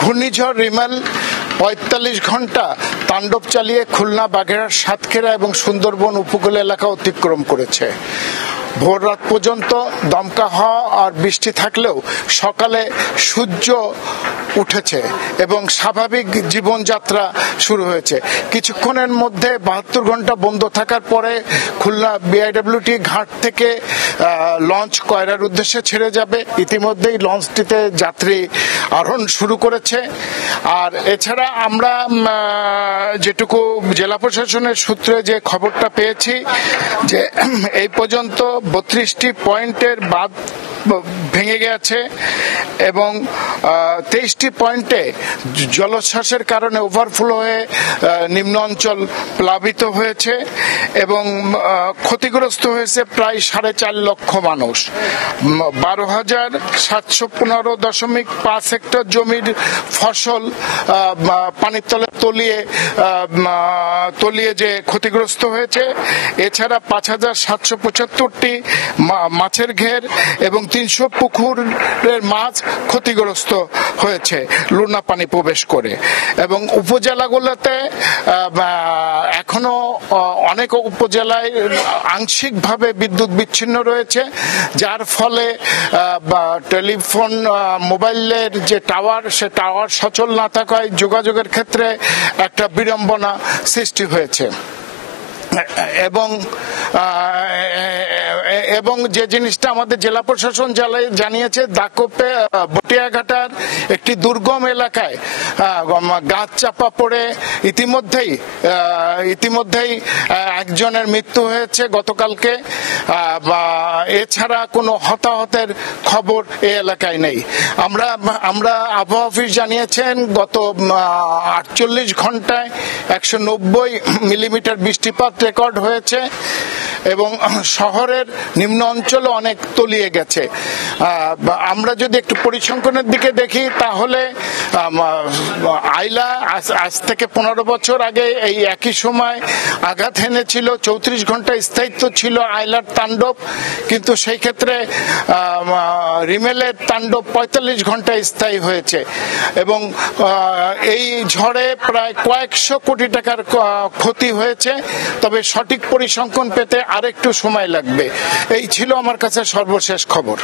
ঘূর্ণিঝড় রিমেল ৪৫ ঘন্টা তাণ্ডব চালিয়ে খুলনা, বাগেরহাট, সাতক্ষীরা এবং সুন্দরবন উপকূল এলাকা অতিক্রম করেছে। ভোর রাত পর্যন্ত দমকা হাওয়া আর বৃষ্টি থাকলেও সকালে সূর্য উঠেছে এবং স্বাভাবিক জীবনযাত্রা শুরু হয়েছে। কিছুক্ষণের মধ্যে ৭২ ঘন্টা বন্ধ থাকার পরে খুলনা বিআইডব্লিউটি ঘাট থেকে লঞ্চ কয়রার উদ্দেশ্যে ছেড়ে যাবে। ইতিমধ্যেই লঞ্চটিতে যাত্রী আরোহণ শুরু করেছে। আর এছাড়া আমরা যেটুকু জেলা প্রশাসনের সূত্রে যে খবরটা পেয়েছি যে এই পর্যন্ত ৩২টি পয়েন্টের বাঁধ ভেঙে গেছে এবং ২৩টি পয়েন্টে জলোচ্ছ্বাসের কারণে ওভারফ্লো হয়ে নিম্ন অঞ্চল প্লাবিত হয়েছে এবং ক্ষতিগ্রস্ত হয়েছে প্রায় ৪.৫ লক্ষ মানুষ। ১২,৭১৫.৫ হেক্টর জমির ফসল পানির তলে তলিয়ে যে ক্ষতিগ্রস্ত হয়েছে। এছাড়া ৫,৭৭৫টি মাছের ঘের এবং ৩০০ পুকুরের মাছ ক্ষতিগ্রস্ত হয়েছে লোনা পানি প্রবেশ করে। এবং উপজেলাগুলোতে এখনো অনেক উপজেলায় আংশিকভাবে বিদ্যুৎ বিচ্ছিন্ন রয়েছে, যার ফলে টেলিফোন মোবাইলের যে টাওয়ার, সে টাওয়ার সচল না থাকায় যোগাযোগের ক্ষেত্রে একটা বিড়ম্বনা সৃষ্টি হয়েছে। এবং যে জিনিসটা আমাদের জেলা প্রশাসন জানিয়েছে, দাকোপে বটিয়াঘাটার একটি দুর্গম এলাকায় গাছ চাপা পড়ে ইতিমধ্যেই একজনের মৃত্যু হয়েছে গতকালকে। এছাড়া কোনো হতাহতের খবর এই এলাকায় নেই। আমরা আবহাওয়া অফিস জানিয়েছেন গত ৪৮ ঘন্টায় ১৯০ মিলিমিটার বৃষ্টিপাত রেকর্ড হয়েছে এবং শহরের নিম্ন অঞ্চলে অনেক তলিয়ে গেছে। আমরা যদি একটু পরিসংখ্যানের দিকে দেখি তাহলে আইলা আজ থেকে ১৫ বছর আগে এই একই সময় আঘাত হেনেছিল। ৩৪ ঘন্টা স্থায়িত্ব ছিল আইলার তাণ্ডব, কিন্তু সেই ক্ষেত্রে রিমেলের তাণ্ডব ৪৫ ঘন্টা স্থায়ী হয়েছে এবং এই ঝড়ে প্রায় কয়েকশো কোটি টাকার ক্ষতি হয়েছে। তবে সঠিক পরিসংখ্যান পেতে আরেকটু সময় লাগবে। এই ছিল আমার কাছে সর্বশেষ খবর।